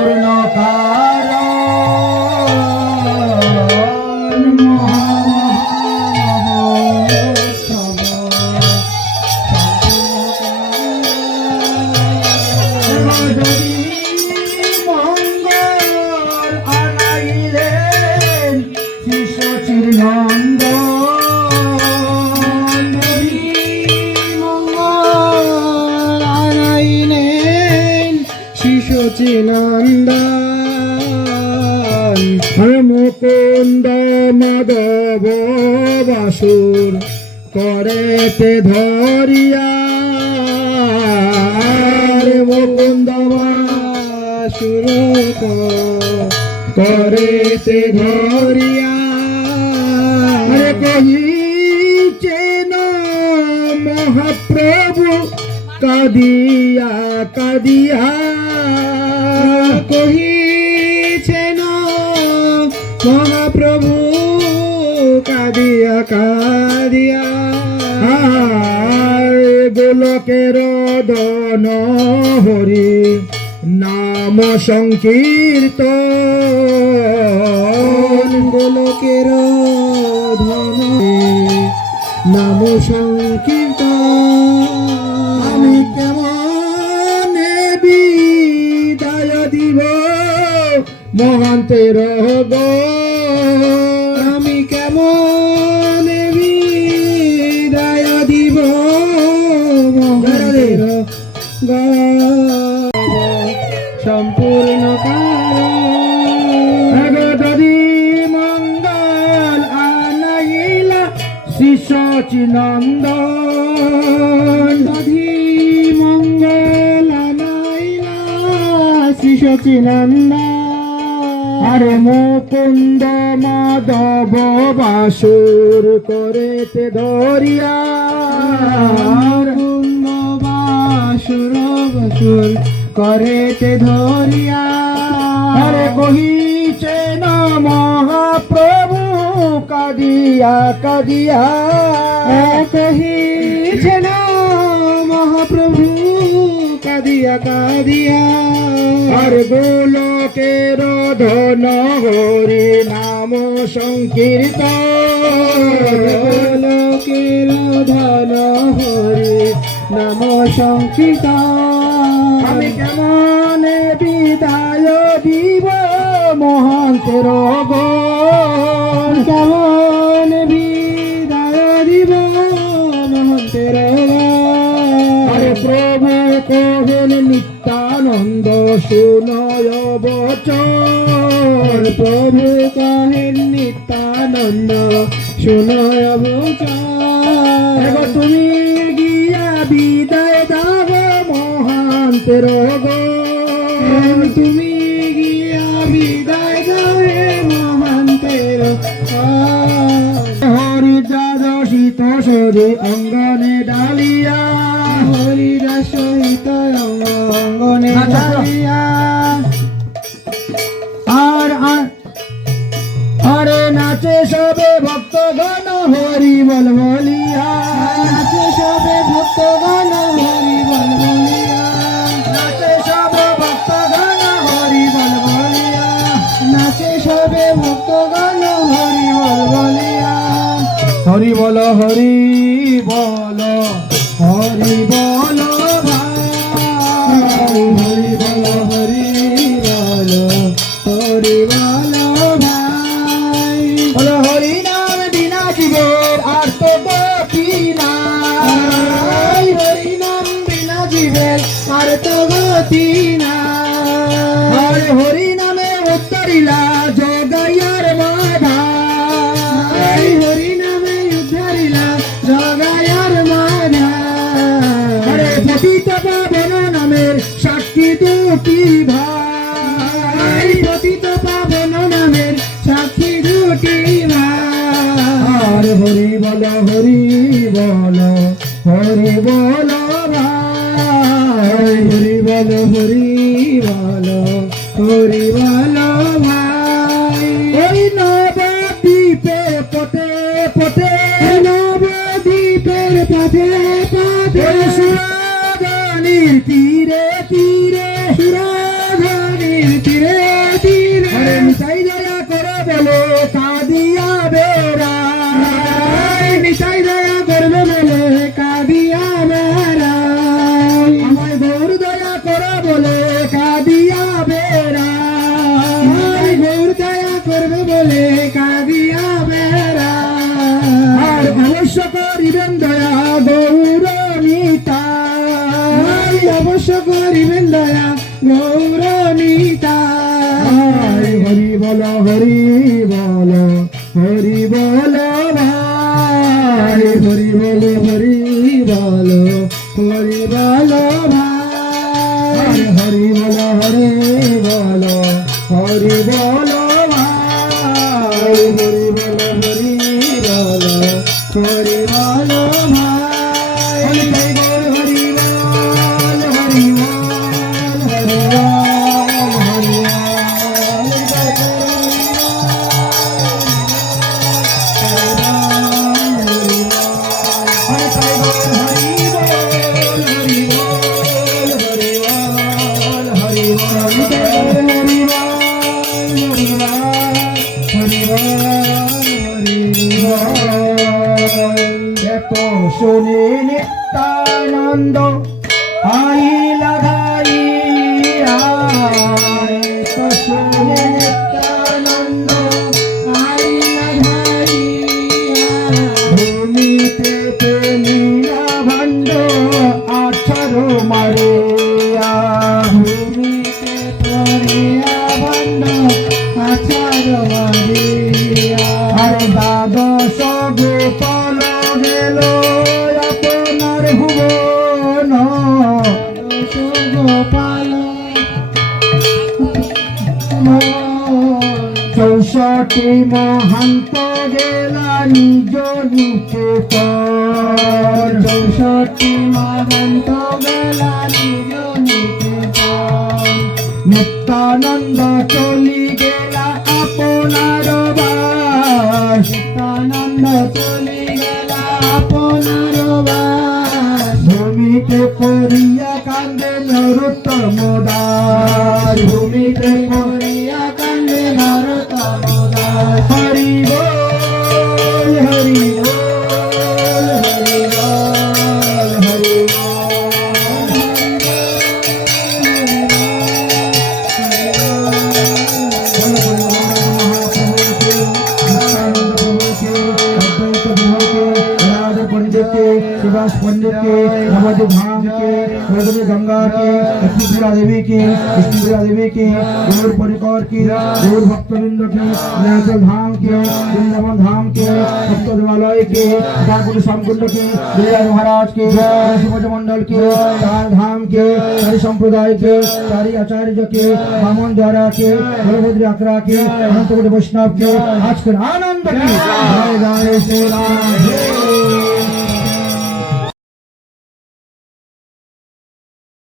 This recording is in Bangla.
সম্পূর্ণ কারণ মুকুন্দ মাধব বাসুর করেতে ধরিয়া মুকুন্দ বাসুর করেতে ধরিয়া কহিছেন মহাপ্রভু কাদিয়া কাদিয়া কহিছেন মহাপ্রভু কাদিয়া কাদিয়া গোলকের দন হরি, নাম সংকীর্তন। গোলকের ধন নাম সংকীর্তন। আমি কেমন বিদায় দিব মহান্তের গো শিষ্য চিনন্দন দধি মঙ্গল আনাইলা শিশচি নন্দা আরে মুকুন্দ মাধব বাসুর করেতে ধরিয়া। কুন্দ বাসুর বাসুর করেতে ধরিয়া। আরে কহিছে না মহাপ্রভু কাদিয়া কাদিয়া। কহিছে না মহাপ্রভু কাদিয়া কাদিয়া। আর গোলকের ধন হরি নাম সংকীর্তন। লোকের ধন হরি নাম সংকীর্ত আমি কেমন বিদায় দিব মহান্তের গো কহেন নিত্যানন্দ শুনয় বচন। প্রভু কহেন নিত্যানন্দ শুনয় এগো তুমি গিয়া বিদায় দাব মহান্তের গো তুমি গিয়া বিদায় গায়ে মহান্তের হরি দ্বাদশীত সরি অঙ্গনে ডালিয়া। হরিরা সহিত বল হরি। হরি বল ভাই হরি বল হরি বল হরি করিবেন দয়া গৌর নিতাই অবশ্য করিবেন দয়া গৌর নিতাই হরি বল হরি বল হরি বল ভাই। হরি বল হরি বল হরি বল ভাই। হরি বল হরি বল হরি বল ভাই। হরি শুনে নিত্যানন্দ আইলা ধাইয়া তো শুনে নিত্যানন্দ আইলা ধাইয়া ভূমিতে চৌষট্টি মহান্ত গেলা নিজ নিকেতন চৌষট্টি মহান্ত গেলা নিজ নিকেতন নিত্যানন্দ চলি গেলা আপনার বাস। নিত্যানন্দ চলি গেলা আপনার বাস। ভূমিতে পড়িয়া কান্দে নরোত্তম দাস। ভূমিতে के गौतमी गंगा के लक्ष्मीपुरा देवी की विष्णुपुरा देवी की गौर परिकर की गौर भक्तवृंद की नीलाचल धाम के, वृंदावन धाम के सप्त देवालय के ठाकुर श्यामकुंड के गिरिराज महाराज के शिवज मंडल के, चार धाम के हरि संप्रदाय के, चारी आचार्य के, बामन द्वारा के, बलभद्र यात्रा के अनंत वैष्णव के, आज के आनंद की। जय जय श्री राम।